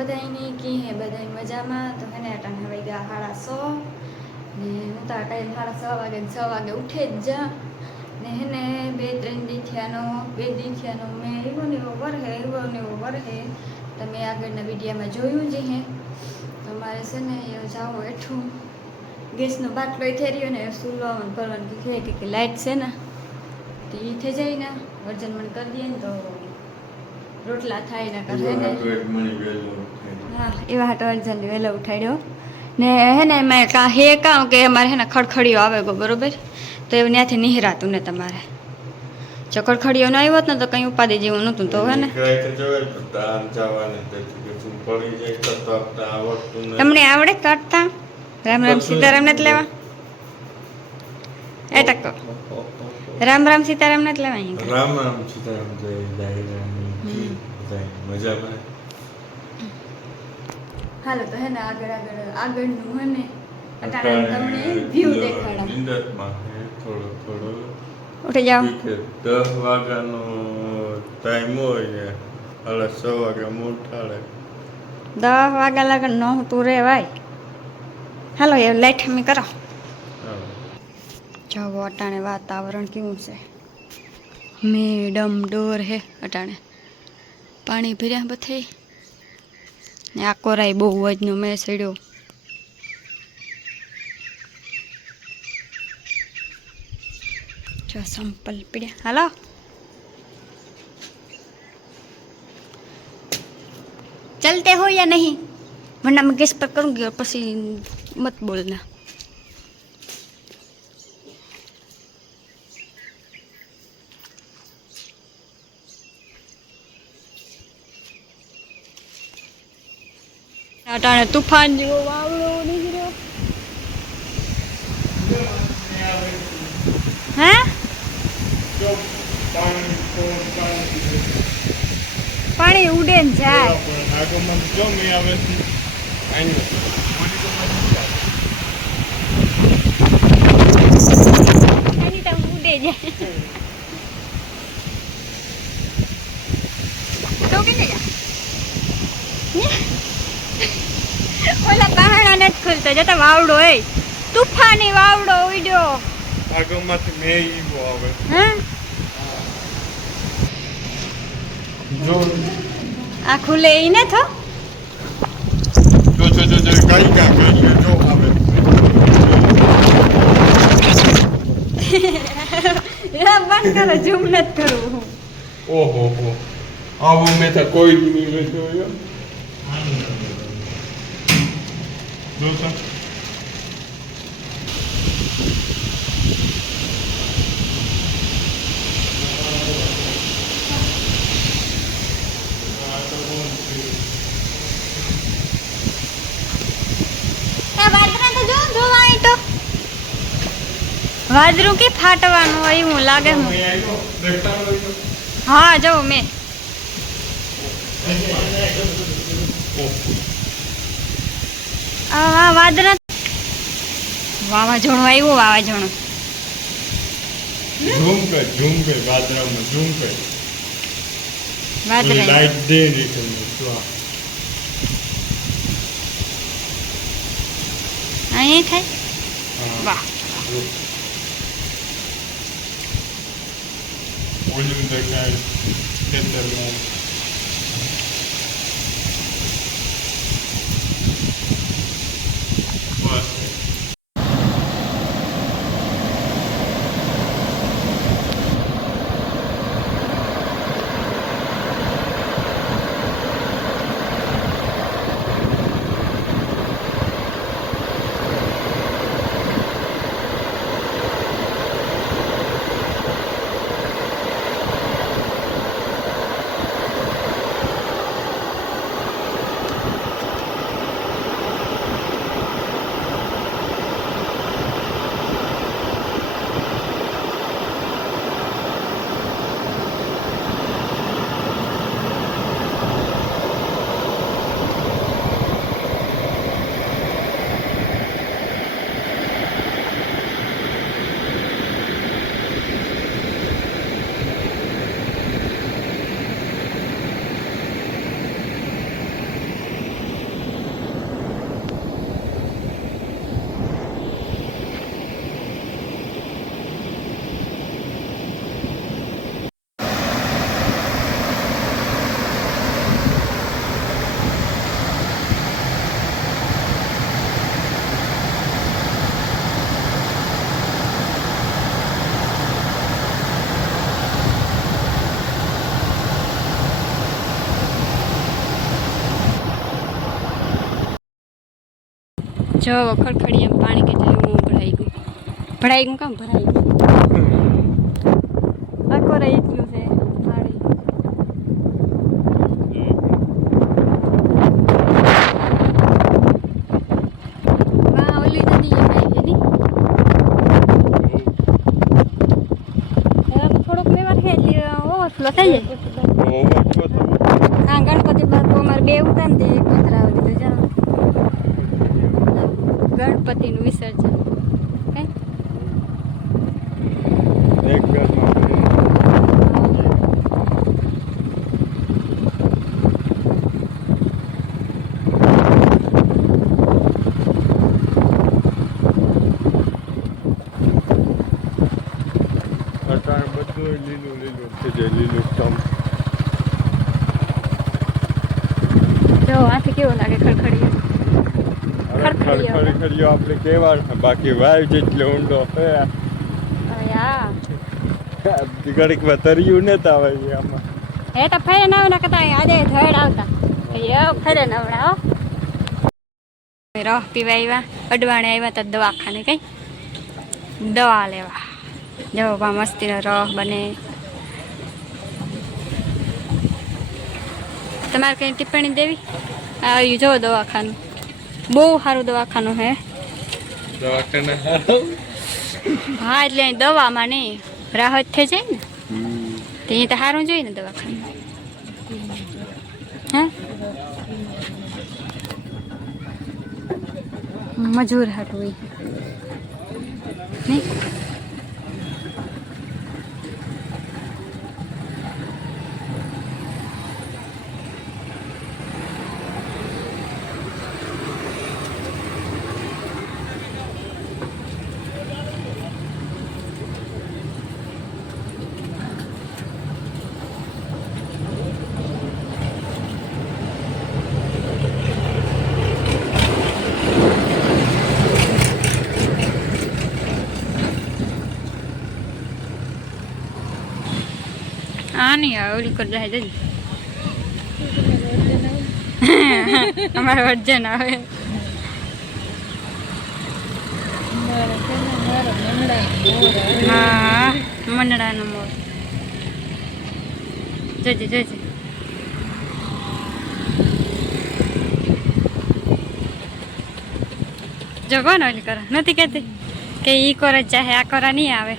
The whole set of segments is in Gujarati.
બધાની કી હે બધા મજામાં તો હે ને અટાણે હવે ગયા 6:30 ને હું તો ટાઈમ 6:30 વાગે ઉઠે જ જા ને હે ને 2-3 દી થયાનો મેં એવો ને એવો વરહે તમે આગળના વિડીયોમાં જોયું જ હે. તો મારે છે ને જાવું એઠું ગેસનો બાટલો થઈ રહ્યો ને સુલવાનું કરવાનું કીધું કે લાઇટ છે ને તો એ થઈ જાય ને વર્જન મને કરી દઈએ ને તો રોટલા થાય ને કરે ને હા એવા હાટો જલ્દી વહેલો ઉઠાડ્યો ને હે ને એમાં કામ કે અમારે હે ને ખડખડીયો આવે ગયો બરોબર તો એ ત્યાંથી નિહરાતું ને તમારે જો ખડખડીયો ન આવ્યો ને તો કંઈ ઉપાધિ જેવું નહોતું તો હે ને તમને આવડે કાઢતા રામ રામ સીતારામ ને જ લેવા એ ટકો રામ રામ સીતારામ ને જ લેવા રામ રામ સીતારામ મજામાં હાલો તો હે ને આગળનું હે ને અટાણે તમને વ્યૂ દેખાડા થોડો ઉઠી જાઓ 10 વાગ્યાનો ટાઈમ હોય ને 6 વાગે ઉઠાડે 10 વાગ્યા લગન ન તું રે ભાઈ હાલો એ લાઈટ હમી કરો જો અટાણે વાતાવરણ કેવું છે મેડમ ડોર હે અટાણે પાણી ભર્યા બધે ને આ કોરાઈ બહુ વજનો મેં સડ્યો જો સંપલ પીડ્યા હાલો चलते हो या नहीं वरना मैं गैस पर करूँगी और पसी मत बोलना अटाणे तूफान जो वावड़ो निकळ्यो हैं पानी उड़े न जाए उड़े जाए तो के ઓલા પહાડા નથી ખુલતો જતા વાવડો એ તુફાની વાવડો ઉડ્યો આગળમાંથી મે ઈવો આવે હે જો આ ખુલે ઈ ને થો જો કાઈ કા જો આવે યા બંધ કરો ઝૂમ નથી કરવું ઓહો આવો મેં તો કોઈ નહીં જોયો Dosa. વાદરું કે ફાટવાનું એવું લાગે હા જો મેં વાદરા વાવાઝોડું આવ્યું વાવાઝોડું ઝૂમ કર વાદરામાં ઝૂમ કર વાદરા લાઈટ દે રીતનું તો અહીં થાય વાહ ઓલું દેખાય ખેતરમાં જો ખડખડી એમ પાણી કે હું ભરાઈ ગયું કામ ભરાઈ ગયું આખો રહી એટલું છે પાણી વાહ ઓલી નદી એમ આવી ગઈ ની થોડોક લેવા છે ઓવરફ્લો થઈ જાય હા ગણપતિ બાપુ અમારે બે ઉતા ને તે એક પથરાવી દીધું જાઓ ગણપતિનું વિસર્જન જો આથી કેવું લાગે ખડખડીઓ આપણે કેવા બાકી વાયુ જેટલો ઊંડો હે ઘડીકમાં તર્યું ને તાવે આમાં હે તો ફેરે નવડા કતા આજે ધડ આવતા ફેરે નવડા હો રહ પીવા આવ્યા અડવાણે આવ્યા તો દવાખાને કઈ દવા લેવા જો બા મસ્તીનો રહ બને તમારે કંઈ ટિપ્પણી દેવી આવ્યું જો દવાખાનું બહુ સારું દવાખાનું હે હા એટલે અહીં દવામાં નહીં રાહત થઈ જાય ને તો અહીં તો સારું જોઈએ ને દવાખાનું હે મજૂર હાટું હોય નહીં नहीं ओली कर जाए जल्दी हमारा वर्जन आवे हाँ मनड़ा नो मोर जजे जजे जो कौन ओली करा नहीं कहती कि ई करे चाहे आ करा नहीं आवे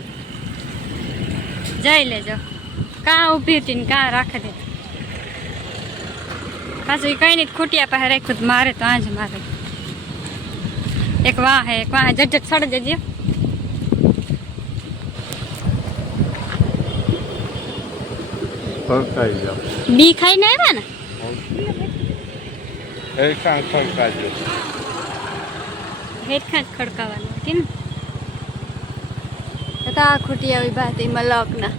जाई ले जो कहाँ ऊभी थी कहाँ राख दे पास कहीं नहीं खूटिया पहरे खुद मारे तो आज मारे एक वहाँ है झट झट सड़ जाइए बी खाई नहीं है ना हेड खाच खड़कावानो कि न तो आ खूटिया हुई बात है मलक ना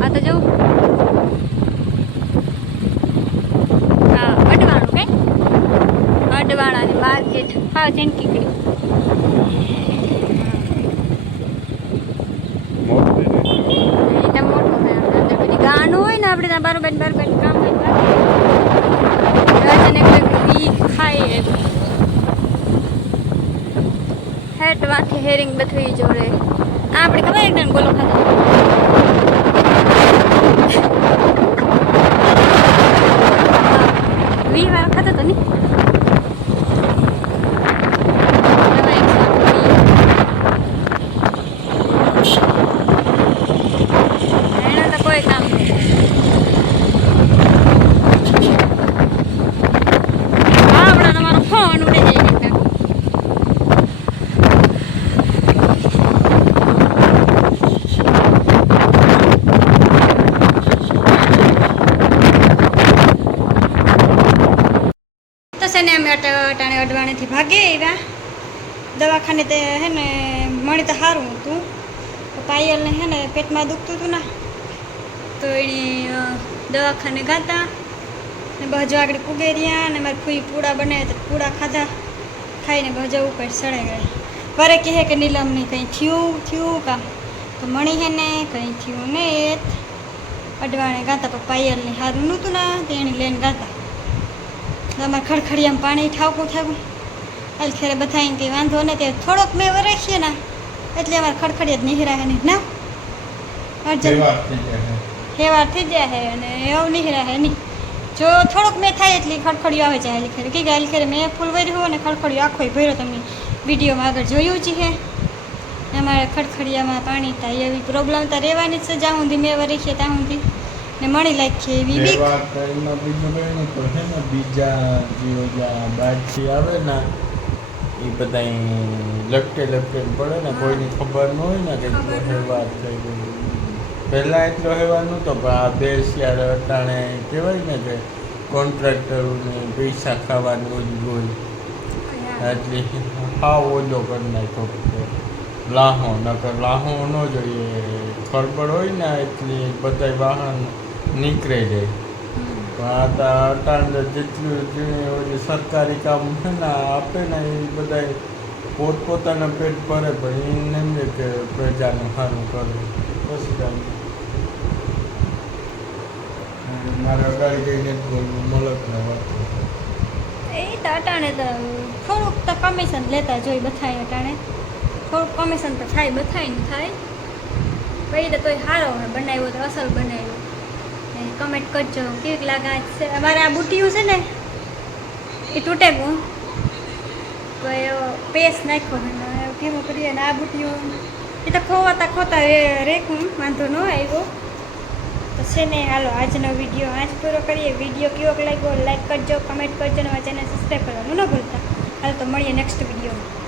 आ तो जो अडवाणु के अडवाणा मार्केट हाँ जैन कीकड़ी मोटो है अंदर बड़ी गानो है ना अपने बार काम खाए हेट वाथे हेरिंग बथई जोड़े आपने खबर एक दिन बोलो खाते वी वाला खाता तो नहीं तो कोई काम नहीं हाँ अपना हमारा फोन उड़े जाएगा ने अमे अटाणे अडवाणे थी भागे आव्या दवाखाने ते है ने मणी तो सारूँ हतुं पायल ने है ने पेट में दुखतुं हतुं ना तो एने दवाखाने गाता ने बहजो आगळ पुगे रह्या ने मारी फूई पूड़ा बनाव्या तो पूड़ा खाधा खाईने बहजो ऊपर चढ़ाई गया वरे कहे कि नीलम ने कहीं थयुं का तो मणी है ने कहीं थयुं ने अडवाणे गाता पर पायल ने सारूँ नहोतुं ना तेणे लईने गाता खड़खड़िया पानी ठावकू ठाकू હાલ ખેરે બધા એમ કંઈ વાંધો નથી થોડોક મેં વરાખીએ ને એટલે અમારે ખડખડી જ નિહરાય નહીં ના અર્જન હેવાર થઈ જાય હે અને એવું નિહરા હે નહીં જો થોડોક મેં થાય એટલી ખડખડીઓ આવે છે હાલ ખેરે કે હાલ ખેરે મેં ફૂલ વર્યું અને ખડખડીઓ આખો ભર્યો તમે વિડીયોમાં આગળ જોયું જ છે અમારે ખડખડિયામાં પાણી થાય એવી પ્રોબ્લેમ તો રહેવાની જ છે જ્યાં સુધી મેં વરીખીએ ત્યાં સુધી ને મણી લાગીએ એવી બીક બીજું કઈ તો હે ને બીજા જીવો જ્યાં બહારથી આવે ને એ બધા લટકે પડે ને કોઈની ખબર ન હોય ને કે હેવાર થઈ ગયું પહેલાં એટલો હેવાર નહોતો પણ આ બે શિયાળ અટાણે કહેવાય ને કે કોન્ટ્રાક્ટરોને પૈસા ખાવાનું હોય એટલે હાવ ઓલો કરી નાખ્યો લાહો નકર લાહો ન જોઈએ ખળબળ હોય ને એટલે બધા વાહન નીકળે જાય પણ આ તો અટાણે જેટલું જે ઓલી સરકારી કામ છે ને આપે ને એ બધા પોતપોતાના પેટ ભરે પણ એ નહીં કે પ્રજાનું સારું કરે પછી કામ મારે અગાડી જઈને જ બોલવું મલકને વાત એ તો અટાણે તો થોડુંક તો કમિશન લેતા જોઈ બધાય અટાણે થોડુંક કમિશન તો થાય બધાયનું થાય પછી તો તોય સારો બનાવ્યો તો અસલ બનાવ્યો કમેન્ટ કરજો કેવીક લાગે છે અમારે આ બુટીયું છે ને એ તૂટે ગયું તો એ પેસ નાખ્યો કેવું કરીએ ને આ બુટીયું એ તો ખોતા રેખું વાંધો ન આવ્યો તો છે ને હાલો આજનો વિડીયો આજ પૂરો કરીએ વિડીયો કેવો લાગ્યો લાઈક કરજો કમેન્ટ કરજો અને મારા ચેનલ સબસ્ક્રાઈબ કરવાનું ન ભૂલતા હાલ તો મળીએ નેક્સ્ટ વિડીયોમાં